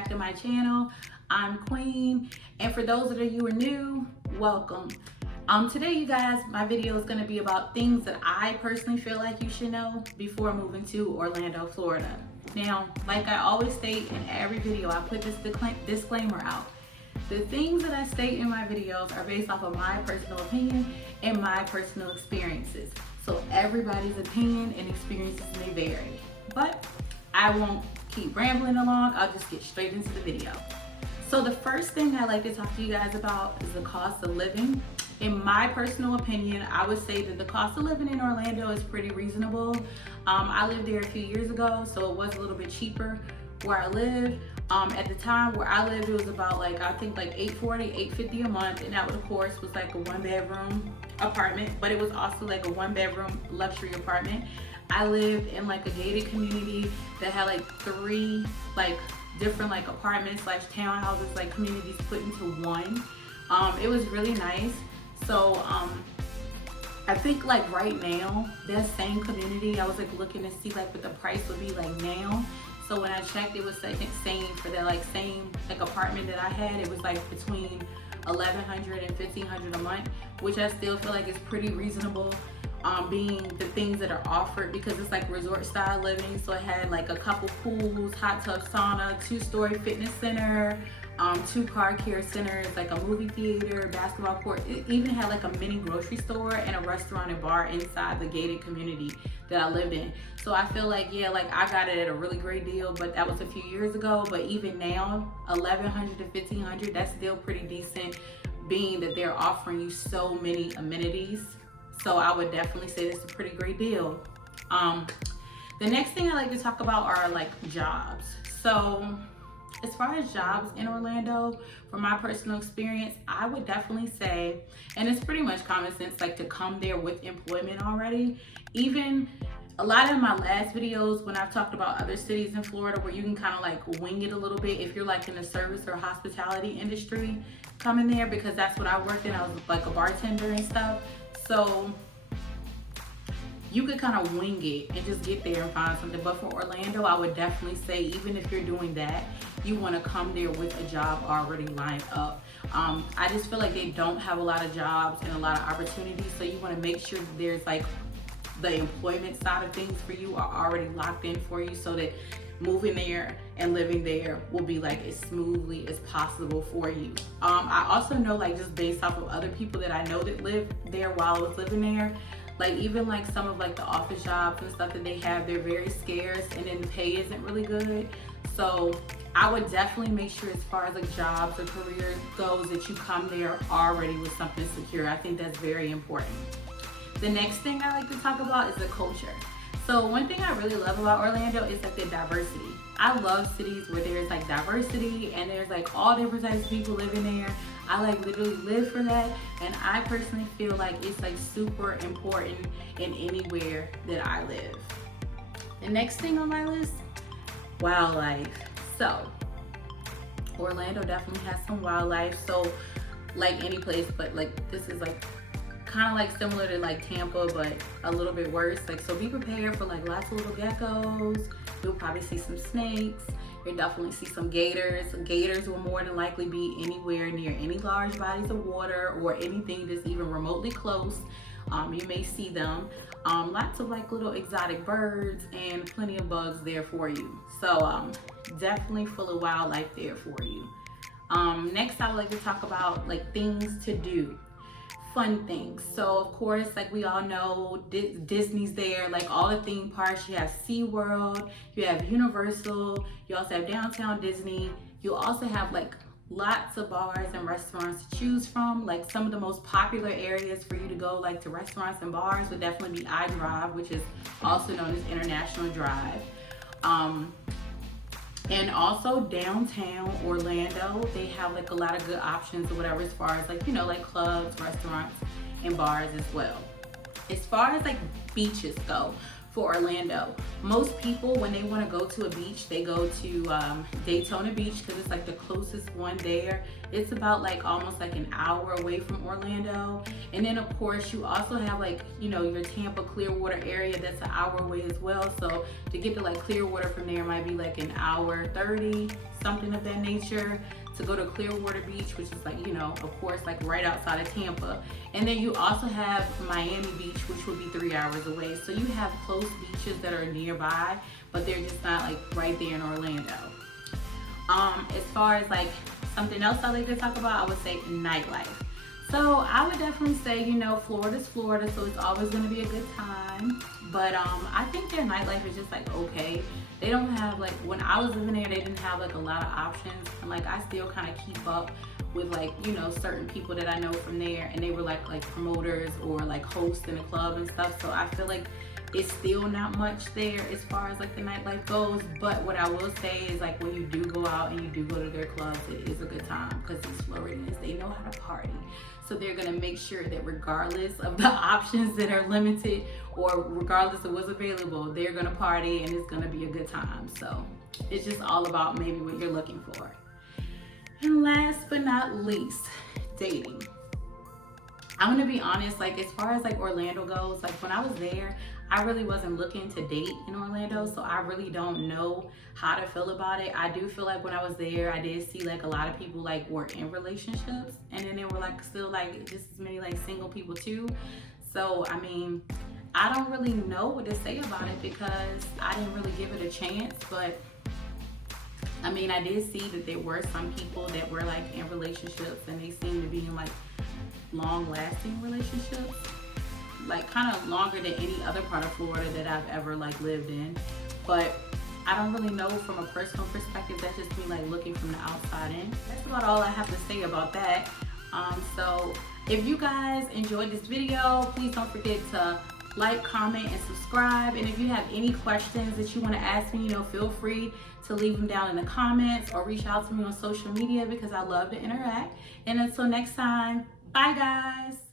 back to my channel. I'm Queen, and for those of you who are new, welcome. Today, you guys, my video is going to be about things that I personally feel like you should know before moving to Orlando, Florida. Now, like I always state in every video, I put this disclaimer out. The things that I state in my videos are based off of my personal opinion and my personal experiences. So everybody's opinion and experiences may vary. But I won't keep rambling along, I'll just get straight into the video. So the first thing I like to talk to you guys about is the cost of living. In my personal opinion, I would say that the cost of living in Orlando is pretty reasonable. I lived there a few years ago, so it was a little bit cheaper where I lived. At the time where I lived, it was about I think $840, $850 a month, and that of course was like a 1-bedroom apartment, but it was also like a 1-bedroom luxury apartment. I lived in like a gated community that had like 3 different apartments / townhouses, communities put into one. It was really nice. So I think right now, that same community, I was looking to see what the price would be now. So when I checked, it was saying for that same apartment that I had, it was between $1,100 and $1,500 a month, which I still feel is pretty reasonable, being the things that are offered, because it's resort style living. So it had a couple pools, hot tub sauna, 2-story fitness center, 2 car care centers, a movie theater, basketball court. It even had a mini grocery store and a restaurant and bar inside the gated community that I lived in. So I feel I got it at a really great deal, but that was a few years ago. But even now, $1,100 to $1,500, that's still pretty decent, being that they're offering you so many amenities. So I would definitely say that's a pretty great deal. The next thing I like to talk about are jobs. So as far as jobs in Orlando, from my personal experience, I would definitely say, and it's pretty much common sense, to come there with employment already. Even a lot of my last videos, when I've talked about other cities in Florida where you can kind of wing it a little bit, if you're in the service or hospitality industry, come in there, because that's what I worked in. I was a bartender and stuff. So you could kind of wing it and just get there and find something. But for Orlando, I would definitely say, even if you're doing that, you want to come there with a job already lined up. I just feel they don't have a lot of jobs and a lot of opportunities. So you want to make sure that there's the employment side of things for you are already locked in for you, so that moving there and living there will be as smoothly as possible for you. I also know just based off of other people that I know that lived there while I was living there, even some of the office jobs and stuff that they have, they're very scarce, and then the pay isn't really good. So I would definitely make sure, as far as jobs or career goes, that you come there already with something secure. I think that's very important. The next thing I like to talk about is the culture. So one thing I really love about Orlando is the diversity. I love cities where there's diversity and there's all different types of people living there. I literally live for that, and I personally feel it's super important in anywhere that I live. The next thing on my list, wildlife. So Orlando definitely has some wildlife. So any place, but this is kind of similar to Tampa, but a little bit worse. So be prepared for lots of little geckos. You'll probably see some snakes. You'll definitely see some gators. Gators will more than likely be anywhere near any large bodies of water or anything that's even remotely close. You may see them. Lots of little exotic birds and plenty of bugs there for you. So definitely full of wildlife there for you. Next, I would like to talk about things to do. Fun things. So of course, we all know, Disney's there, all the theme parks. You have SeaWorld, you have Universal, you also have Downtown Disney. You also have lots of bars and restaurants to choose from. Some of the most popular areas for you to go to restaurants and bars would definitely be I-Drive, which is also known as International Drive. And also downtown Orlando, they have a lot of good options or whatever, as far as clubs, restaurants, and bars as well. As far as beaches go, for Orlando. Most people, when they want to go to a beach, they go to Daytona Beach because it's like the closest one there. It's about like almost like an hour away from Orlando. And then of course you also have like, you know, your Tampa Clearwater area that's an hour away as well. So to get to like Clearwater from there might be like an hour 30, something of that nature. To go to Clearwater Beach, which is like, you know, of course, like right outside of Tampa. And then you also have Miami Beach, which would be 3 hours away. So you have close beaches that are nearby, but they're just not like right there in Orlando. As far as like something else I like to talk about, I would say nightlife. So I would definitely say, you know, Florida's Florida, so it's always going to be a good time. But I think their nightlife is just like okay. They don't have like, when I was living there, they didn't have like a lot of options. And like I still kind of keep up with like, you know, certain people that I know from there, and they were like promoters or like hosts in the club and stuff. So I feel like it's still not much there as far as like the nightlife goes. But what I will say is like when you do go out and you do go to their clubs, it is a good time because these Floridians, they know how to party. So they're gonna make sure that regardless of the options that are limited or regardless of what's available, they're gonna party and it's gonna be a good time. So it's just all about maybe what you're looking for. And last but not least, dating. I'm gonna be honest, like as far as like Orlando goes, like when I was there, I really wasn't looking to date in Orlando, so I really don't know how to feel about it. I do feel like when I was there, I did see like a lot of people like were in relationships, and then there were like still like just as many like single people too. So I mean, I don't really know what to say about it because I didn't really give it a chance, but I mean, I did see that there were some people that were like in relationships and they seemed to be in like long-lasting relationships, like kind of longer than any other part of Florida that I've ever like lived in. But I don't really know from a personal perspective. That's just me like looking from the outside in. That's about all I have to say about that. So if you guys enjoyed this video, please don't forget to like, comment, and subscribe. And if you have any questions that you want to ask me, you know, feel free to leave them down in the comments or reach out to me on social media because I love to interact. And until next time, bye guys.